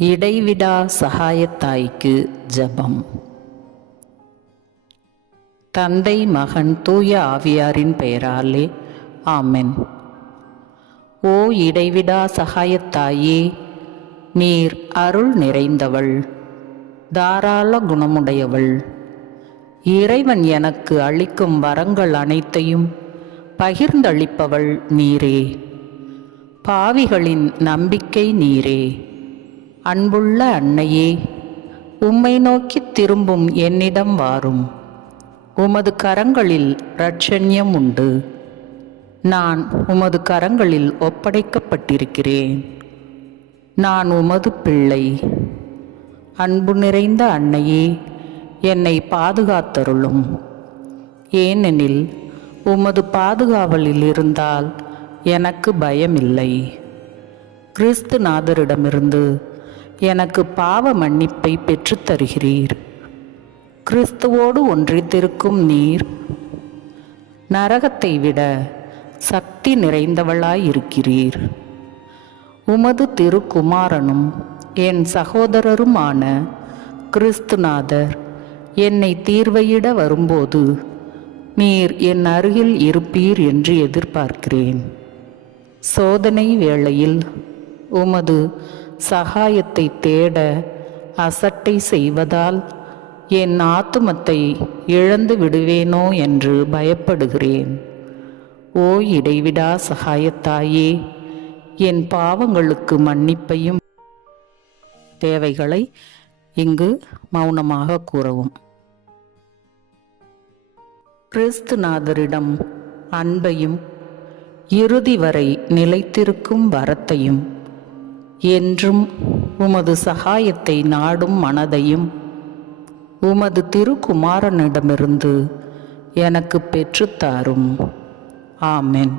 இடைவிடா சகாயத்தாய்க்கு ஜெபம். தந்தை, மகன், தூய ஆவியாரின் பெயராலே ஆமென். ஓ இடைவிடா சகாயத்தாயே, நீர் அருள் நிறைந்தவள், தாராள குணமுடையவள். இறைவன் எனக்கு அளிக்கும் வரங்கள் அனைத்தையும் பகிர்ந்தளிப்பவள் நீரே. பாவிகளின் நம்பிக்கை நீரே. அன்புள்ள அன்னையே, உம்மை நோக்கி திரும்பும் என்னிடம் வாரும். உமது கரங்களில் இரட்சண்யம் உண்டு. நான் உமது கரங்களில் ஒப்படைக்கப்பட்டிருக்கிறேன். நான் உமது பிள்ளை. அன்பு நிறைந்த அன்னையே, என்னை பாதுகாத்தருளும். ஏனெனில் உமது பாதுகாவலில் இருந்தால் எனக்கு பயமில்லை. கிறிஸ்துநாதரிடமிருந்து எனக்கு பாவ மன்னிப்பை பெற்றுத்தருகிறீர். கிறிஸ்துவோடு ஒன்றித்திருக்கும் நீர் நரகத்தை விட சக்தி நிறைந்தவளாயிருக்கிறீர். உமது திருக்குமாரனும் என் சகோதரருமான கிறிஸ்துநாதர் என்னை தீர்வையிட வரும்போது நீர் என் அருகில் இருப்பீர் என்று எதிர்பார்க்கிறேன். சோதனை வேளையில் உமது சகாயத்தை தேட அசட்டை செய்வதால் என் ஆத்துமத்தை இழந்து விடுவேனோ என்று பயப்படுகிறேன். ஓ இடைவிடா சகாயத்தாயே, என் பாவங்களுக்கு மன்னிப்பையும் தேவைகளை இங்கு மௌனமாக கூறவும். கிறிஸ்துநாதரிடம் அன்பையும் இறுதி வரை நிலைத்திருக்கும் வரத்தையும் என்றும் உமது சகாயத்தை நாடும் மனதையும் உமது திருக்குமாரனிடமிருந்து எனக்கு பெற்றுத்தாரும். ஆமென்.